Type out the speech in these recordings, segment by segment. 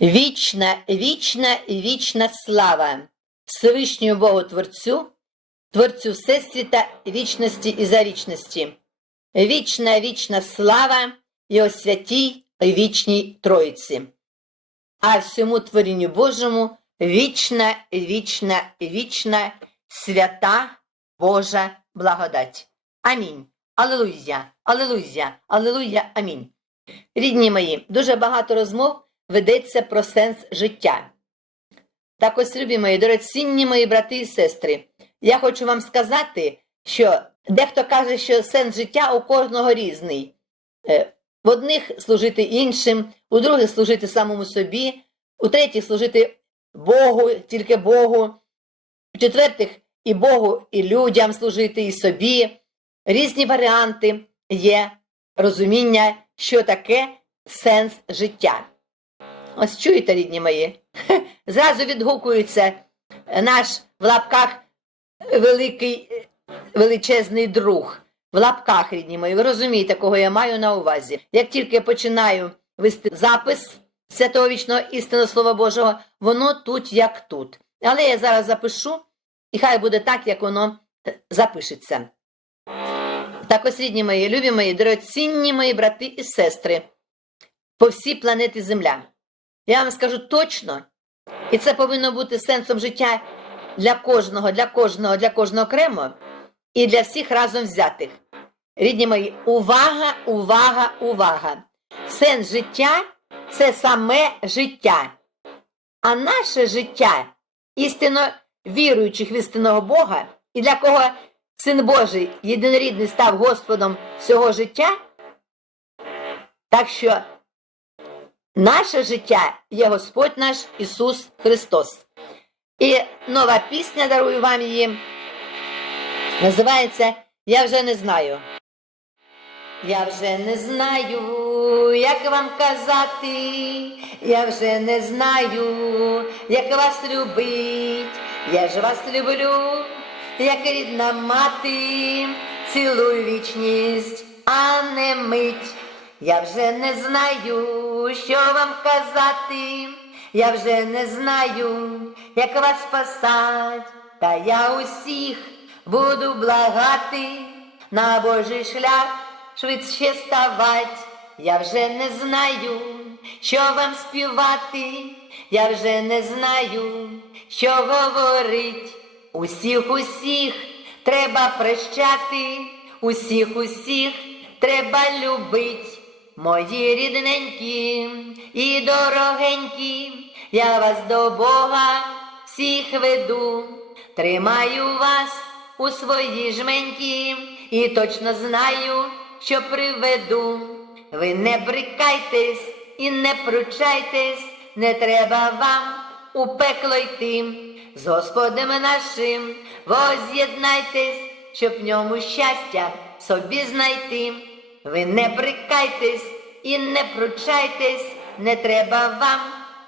Вічна, вічна, вічна слава Всевишньому Богу Творцю, Творцю Всесвіта, вічності і зарічності. Вічна, вічна слава Його святій вічній Троїці. А всьому творінню Божому вічна, вічна, вічна, свята Божа благодать. Амінь. Алелуя, алелуя, алелуя, амінь. Рідні мої, дуже багато розмов ведеться про сенс життя. Так ось, любі мої, дорогоцінні мої брати і сестри, я хочу вам сказати, що дехто каже, що сенс життя у кожного різний. Е, В одних служити іншим, у других служити самому собі, у третіх служити Богу, тільки Богу, у четвертих і Богу, і людям служити, і собі. Різні варіанти є розуміння, що таке сенс життя. Ось чуєте, рідні мої? Зразу відгукується наш в лапках великий, е, величезний друг. В лапках, рідні мої, ви розумієте, кого я маю на увазі. Як тільки я починаю вести запис святого вічного істинного Слова Божого, воно тут як тут. Але я зараз запишу, і хай буде так, як воно е, запишеться. Так ось, рідні мої, любі мої, дорогоцінні мої брати і сестри по всій планеті Земля. Я вам скажу точно, і це повинно бути сенсом життя для кожного, для кожного, для кожного окремо і для всіх разом взятих. Рідні мої, увага, увага, увага! Сенс життя це саме життя. А наше життя істинно віруючих в істинного Бога, і для кого Син Божий єдинорідний став Господом всього життя. Так що наше життя є Господь наш Ісус Христос. І нова пісня дарую вам її. Називається Я вже не знаю. Я вже не знаю, як вам казати, я вже не знаю, як вас любить, я ж вас люблю, як рідна мати, цілую вічність, а не мить. Я вже не знаю, що вам казати, я вже не знаю, як вас спасать, та я усіх буду благати на Божий шлях швидше ставать. Я вже не знаю, що вам співати, я вже не знаю, що говорить. Усіх, усіх треба прощати, усіх, усіх треба любить. Мої рідненькі і дорогенькі, я вас до Бога всіх веду, тримаю вас у свої жменьки і точно знаю, що приведу. Ви не брикайтесь і не пручайтесь, не треба вам у пекло йти. З Господом нашим воз'єднайтесь, щоб в ньому щастя собі знайти. Ви не брикайтесь і не пручайтесь, не треба вам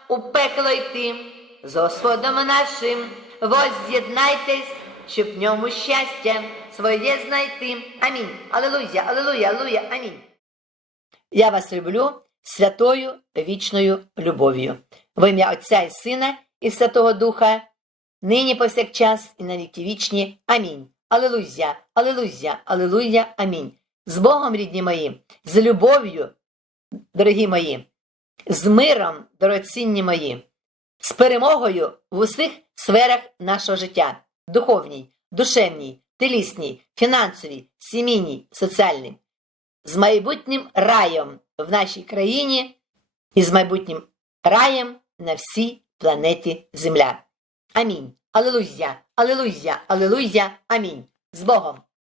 у пекло йти. З Господом нашим воз'єднайтесь, щоб в ньому щастя своє знайти. Амінь. Алілуя, алілуя, алілуя, амінь. Я вас люблю святою вічною любов'ю. В ім'я Отця і Сина і Святого Духа, нині повсякчас і на віки вічні. Амінь. Алілуя, алілуя, алілуя, амінь. З Богом, рідні мої, з любов'ю, дорогі мої, з миром, дорогоцінні мої, з перемогою в усіх сферах нашого життя духовній, душевній, тілісній, фінансовій, сімейній, соціальній, з майбутнім раєм в нашій країні і з майбутнім раєм на всій планеті Земля. Амінь. Алілуя, алілуя, алілуя, амінь. З Богом!